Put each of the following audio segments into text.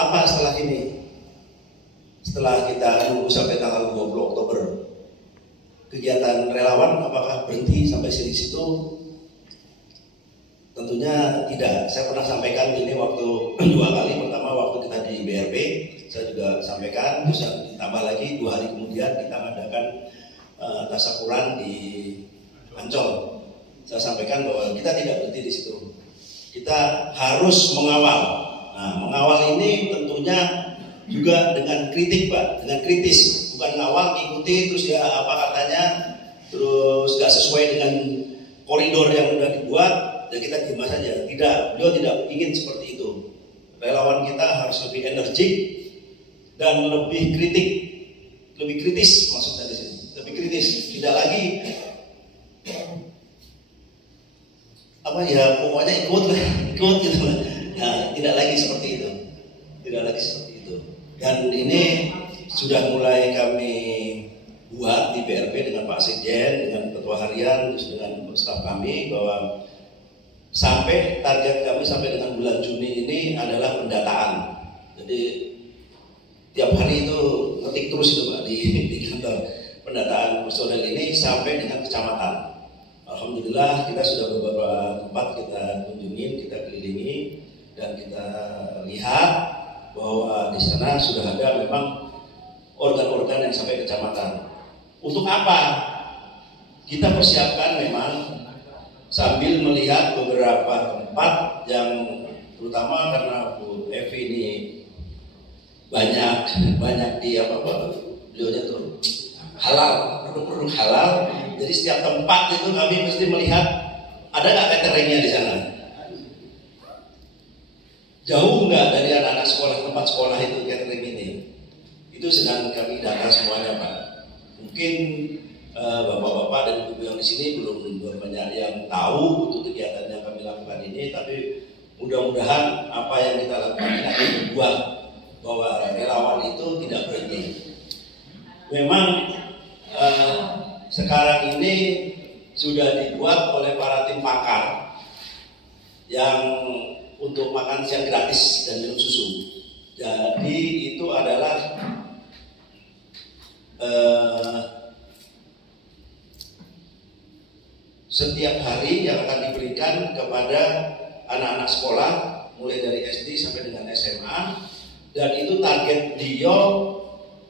Apa setelah ini? Setelah kita nunggu sampai tanggal 20 Oktober, kegiatan relawan apakah berhenti sampai situ? Tentunya tidak. Saya pernah sampaikan ini waktu 2 kali. Pertama waktu kita di BRP, saya juga sampaikan. Terus yang ditambah lagi 2 hari kemudian kita mengadakan tasyakuran di Ancol. Saya sampaikan bahwa kita tidak berhenti di situ. Kita harus mengawal. Nah, mengawal ini tentunya juga dengan kritik, Pak, dengan kritis. Bukan ngawal, ikuti terus ya apa katanya, terus gak sesuai dengan koridor yang sudah dibuat, dan kita diam saja. Tidak, beliau tidak ingin seperti itu. Relawan kita harus lebih energik dan lebih kritis maksudnya di sini. Lebih kritis, tidak lagi apa ya, pokoknya ikut gitu lah. Ya, tidak lagi seperti itu. Dan ini sudah mulai kami buat di BRP dengan Pak Sekjen, dengan Ketua Harian, terus dengan staf kami, bahwa sampai target kami sampai dengan bulan Juni ini adalah pendataan. Jadi tiap hari itu ngetik terus itu Pak di kantor. Pendataan personel ini sampai dengan kecamatan. Alhamdulillah kita sudah beberapa tempat kita kunjungi, kita kelilingi, dan kita lihat bahwa di sana sudah ada memang organ-organ yang sampai kecamatan. Untuk apa? Kita persiapkan memang sambil melihat beberapa tempat yang terutama karena Bu Evi ini banyak di beliaunya tuh halal, produk halal. Jadi setiap tempat itu kami mesti melihat ada nggak cateringnya di sana. Jauh nggak dari anak-anak sekolah, tempat sekolah itu catering ini. Itu sedang kami data semuanya Pak. Mungkin bapak-bapak dan ibu yang di sini belum banyak yang tahu untuk kegiatan yang kami lakukan ini, tapi mudah-mudahan apa yang kita lakukan ini akan membuat bahwa relawan itu tidak berhenti. Memang sekarang ini sudah dibuat oleh para tim pakar yang untuk makan siang gratis dan minum susu. Jadi itu adalah setiap hari yang akan diberikan kepada anak-anak sekolah mulai dari SD sampai dengan SMA, dan itu target dia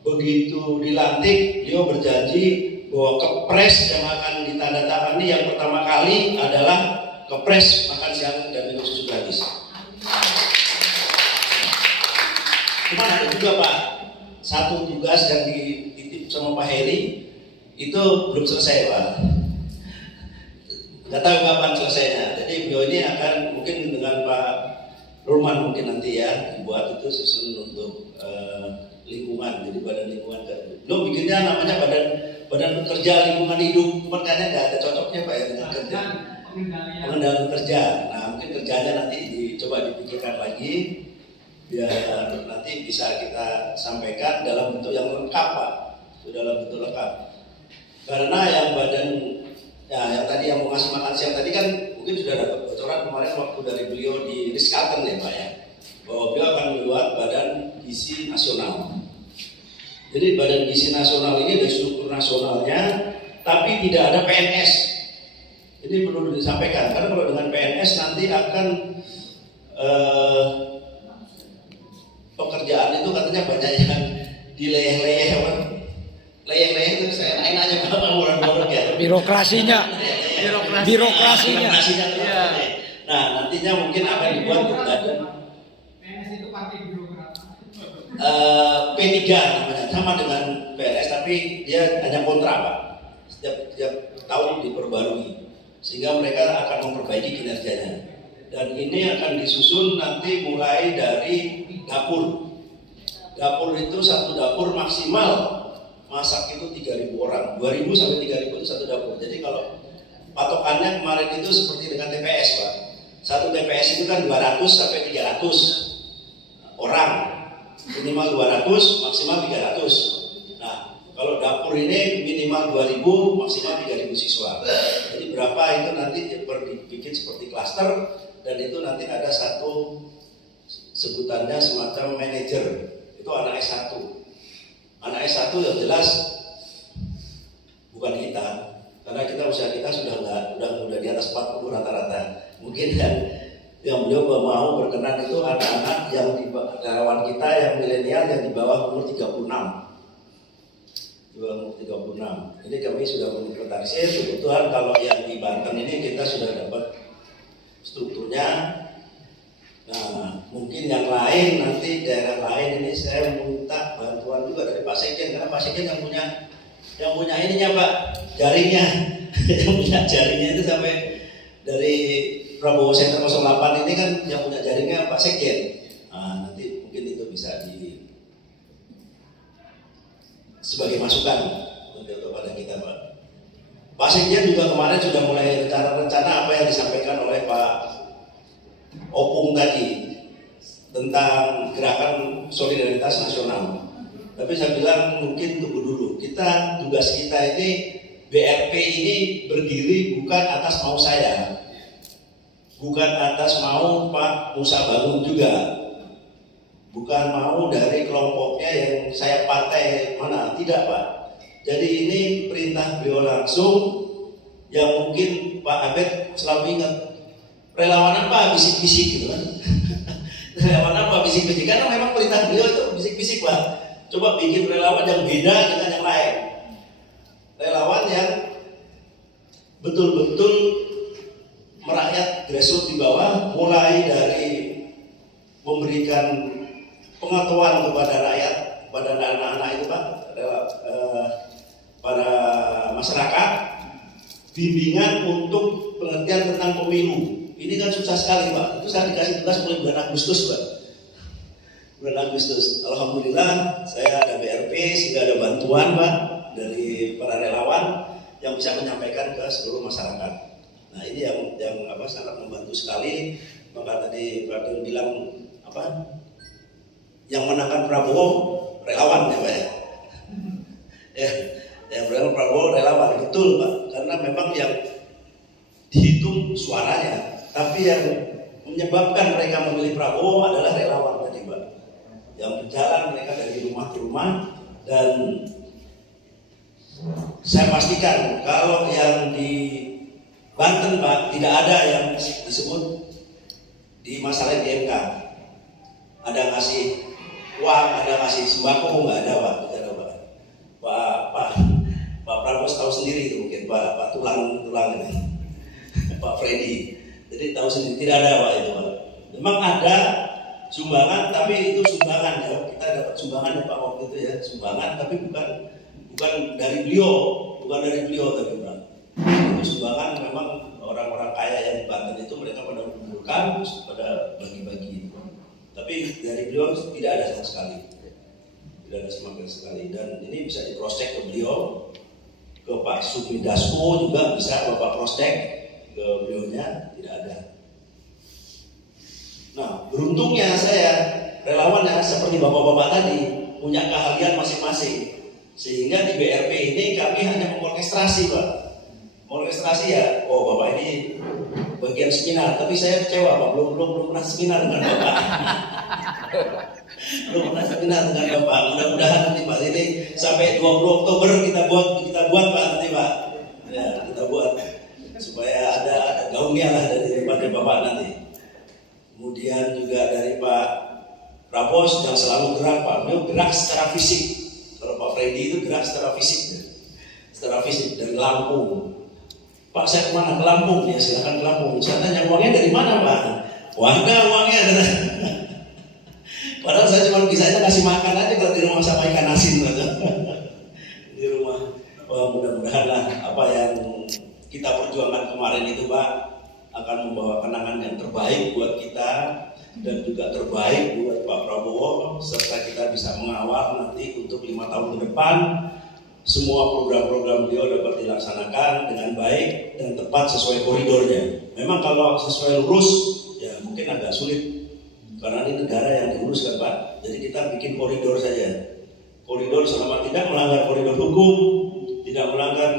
begitu dilantik, dia berjanji bahwa kepres yang akan ditandatangani yang pertama kali adalah kepres makan siang dan minum susu gratis. Cuman ada juga Pak, satu tugas yang dititip sama Pak Heri itu belum selesai Pak. Nggak tahu kapan selesainya. Jadi beliau ini akan mungkin dengan Pak Roman mungkin nanti ya dibuat itu susun untuk lingkungan, jadi badan lingkungan. Belum bikinnya namanya badan pekerja lingkungan hidup, makanya nggak ada cocoknya Pak ya dengan kerja. Pengendalian kerja. Nah mungkin kerjanya nanti dicoba dipikirkan lagi biar nanti bisa kita sampaikan dalam bentuk yang lengkap Pak, dalam bentuk lengkap. Karena yang badan yang tadi yang mau ngasih makan siang tadi kan mungkin sudah dapat bocoran kemarin waktu dari beliau di Rizkalten ya Pak ya, bahwa beliau akan membuat badan gizi nasional. Jadi badan gizi nasional ini ada struktur nasionalnya, tapi tidak ada PNS. Ini perlu disampaikan karena kalau dengan PNS nanti akan pekerjaan itu katanya banyak yang dileleh-leleh apa? Leleh-leleh itu saya enak-enaknya Bapak orang-orang ya. Birokrasinya. Ya. Nah nantinya mungkin akan dibuat badan PNS itu partai birokrat. P3 namanya, sama dengan PNS tapi dia hanya kontrak Pak. Setiap tahun diperbarui sehingga mereka akan memperbaiki kinerjanya. Dan ini akan disusun nanti mulai dari dapur. Dapur itu satu dapur maksimal masak itu 3.000 orang, 2.000 sampai 3.000 itu satu dapur. Jadi kalau patokannya kemarin itu seperti dengan TPS Pak. Satu TPS itu kan 200 sampai 300 orang, minimal 200, maksimal 300. Nah, kalau dapur ini minimal 2.000, maksimal 3.000 siswa. Jadi berapa itu nanti dibikin seperti klaster, dan itu nanti ada sebutannya semacam manajer, itu anak S1. Anak S1 yang jelas bukan kita, karena kita usia kita udah di atas 40 rata-rata. Mungkin yang beliau mau berkenan itu anak-anak yang di relawan kita yang milenial yang di bawah umur 36. Di bawah umur 36. Ini kami sudah menginventarisir. Kebetulan kalau yang di Banten ini kita sudah dapat strukturnya. Nah, mungkin yang lain nanti daerah lain ini saya minta bantuan juga dari Pak Sekjen, karena Pak Sekjen yang punya ininya Pak, jaringnya. Yang punya jaringnya itu sampai dari Prabowo Center 08 ini kan yang punya jaringnya Pak Sekjen. Nah, nanti mungkin itu bisa sebagai masukan untuk pada kita Pak. Pak Sekjen juga kemarin sudah mulai rencana apa yang disampaikan oleh Pak Opung tadi tentang gerakan solidaritas nasional. Tapi saya bilang mungkin tunggu dulu. Tugas kita ini BRP ini berdiri bukan atas mau saya, bukan atas mau Pak Musa Bangun juga, bukan mau dari kelompoknya yang saya partai mana, tidak Pak. Jadi ini perintah beliau langsung yang mungkin Pak Abed selalu ingat. Relawan apa bisik-bisik gitu kan? Relawan apa bisik-bisik? Karena memang perintah beliau itu bisik-bisik Pak. Coba bikin relawan yang beda dengan yang lain. Relawan yang betul-betul merakyat grassroots di bawah, mulai dari memberikan pengetahuan kepada rakyat, kepada anak-anak itu Pak, para masyarakat, bimbingan untuk pengertian tentang pemilu. Ini kan susah sekali Pak, itu saya dikasih tugas mulai bulan Agustus Pak. Bulan Agustus, alhamdulillah saya ada BRP sehingga ada bantuan Pak dari para relawan yang bisa menyampaikan ke seluruh masyarakat. Nah ini yang sangat membantu sekali. Maka tadi Pak Dun bilang apa? Yang menangkan Prabowo relawan ya Pak ya. Yang menangkan Prabowo relawan, betul Pak, karena memang yang dihitung suaranya. Tapi yang menyebabkan mereka memilih Prabowo adalah relawan tadi Pak. Yang berjalan mereka dari rumah ke rumah, dan saya pastikan kalau yang di Banten Pak tidak ada yang disebut di masalah DMK. Ada ngasih uang, ada ngasih sembako, nggak ada Pak. Tidak ada Pak. Pak Prabowo tahu sendiri itu mungkin Pak tulang ini. Pak Freddy. Jadi tahu sendiri tidak ada Pak itu Pak. Memang ada sumbangan, tapi itu sumbangan ya. Kita dapat sumbangan ya Pak waktu itu ya, sumbangan tapi bukan dari beliau tapi Pak. Itu sumbangan memang orang-orang kaya yang di Banten itu mereka pada mengumpulkan, pada bagi-bagi. Tapi dari beliau tidak ada sama sekali. Tidak ada sama sekali, dan ini bisa di cross check ke beliau, ke Pak Sumi Dasko juga bisa Bapak cross check. Ke beliaunya tidak ada. Nah, beruntungnya saya relawan yang seperti bapak-bapak tadi punya keahlian masing-masing, sehingga di BRP ini kami hanya mengorkestrasi Pak. Mengorkestrasi ya, oh bapak ini bagian seminar, tapi saya kecewa Pak, belum pernah seminar dengan bapak. Belum pernah seminar dengan bapak. Mudah-mudahan nanti Pak ini sampai 20 Oktober kita buat Pak nanti Pak. Ya, kita buat supaya ada gaungnya lah dari bapak nanti. Kemudian juga dari Pak Prabowo yang selalu gerak Pak, beliau gerak secara fisik. Kalau Pak Freddy itu gerak secara fisik dari Lampung. Pak saya kemana? Ke Lampung ya, silakan ke Lampung. Saya tanya uangnya dari mana Pak? Wah ada uangnya. Padahal saya cuma bisanya kasih makan aja kalau di rumah sama ikan asin di rumah. Wah mudah-mudahan lah apa yang kita perjuangkan kemarin itu Pak akan membawa kenangan yang terbaik buat kita dan juga terbaik buat Pak Prabowo, serta kita bisa mengawal nanti untuk 5 tahun ke depan semua program-program beliau dapat dilaksanakan dengan baik dan tepat sesuai koridornya. Memang kalau sesuai lurus ya mungkin agak sulit karena ini negara yang diurus kan Pak. Jadi kita bikin koridor saja. Koridor selama tidak melanggar koridor hukum, tidak melanggar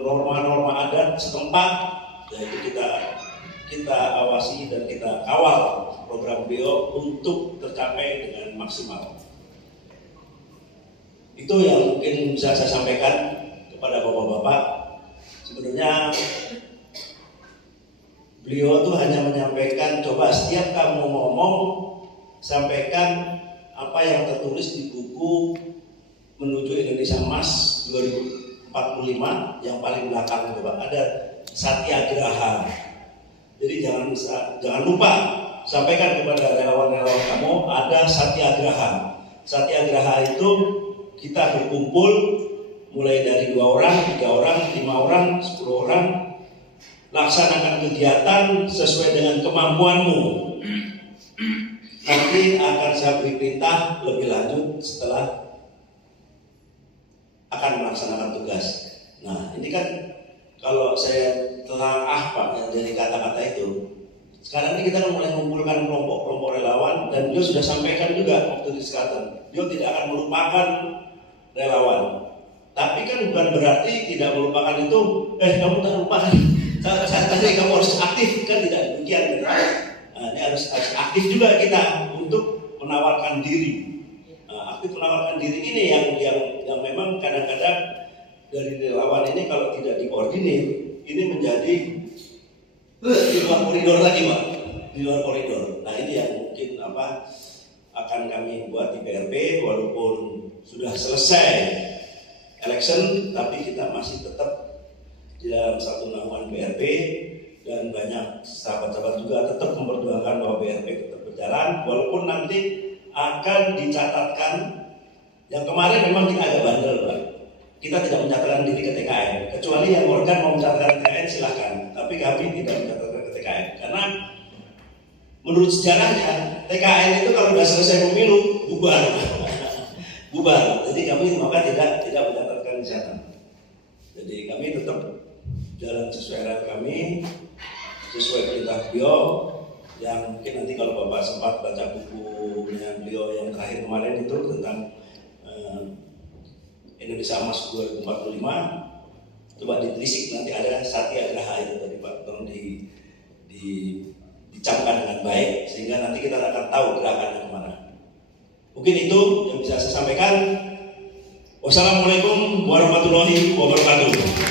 norma-norma adat setempat, ya itu kita awasi dan kita kawal program beliau untuk tercapai dengan maksimal. Itu yang mungkin bisa saya sampaikan kepada bapak-bapak. Sebenarnya beliau tuh hanya menyampaikan, coba setiap kamu ngomong, sampaikan apa yang tertulis di buku Menuju Indonesia Emas 2045 yang paling belakang, coba ada Satyagraha. Jadi jangan lupa sampaikan kepada relawan-relawan kamu ada Satyagraha. Satyagraha itu kita berkumpul mulai dari 2 orang, 3 orang, 5 orang, 10 orang, laksanakan kegiatan sesuai dengan kemampuanmu. Nanti akan saya beri perintah lebih lanjut setelah akan melaksanakan tugas. Nah, ini kan kalau saya telah Pak dari kata-kata itu, sekarang ini kita mulai mengumpulkan kelompok-kelompok relawan, dan beliau sudah sampaikan juga waktu di Selatan, beliau tidak akan melupakan relawan. Tapi kan bukan berarti tidak melupakan itu, kamu tak lupakan, saya kamu harus aktif, kan tidak demikian. Nah, ini harus aktif juga kita untuk menawarkan diri. Aktif menawarkan diri ini yang memang kadang-kadang dari relawan ini kalau tidak dikoordinir, ini menjadi di luar koridor lagi, Pak. Di luar koridor. Nah, ini yang mungkin akan kami buat di PRP, walaupun sudah selesai election, tapi kita masih tetap di dalam satu naungan PRP, dan banyak sahabat-sahabat juga tetap memperjuangkan bahwa PRP tetap berjalan, walaupun nanti akan dicatatkan. Yang kemarin memang kita agak bandel, Pak. Kita tidak mencatatkan diri ke TKN, kecuali yang organ mau mencatatkan TKN silahkan, tapi kami tidak mencatatkan ke TKN, karena menurut sejarahnya TKN itu kalau sudah selesai pemilu bubar, bubar. Jadi kami maka tidak mencatatkan di sana. Jadi kami tetap jalan sesuai arahan kami, sesuai perintah beliau. Yang mungkin nanti kalau Bapak sempat baca bukunya beliau yang terakhir kemarin itu tentang Indonesia Emas 2045, coba ditelisik, nanti ada Satyagraha itu tadi Pak, tolong dicamkan dengan baik sehingga nanti kita akan tahu gerakannya kemana. Mungkin itu yang bisa saya sampaikan. Wassalamualaikum warahmatullahi wabarakatuh.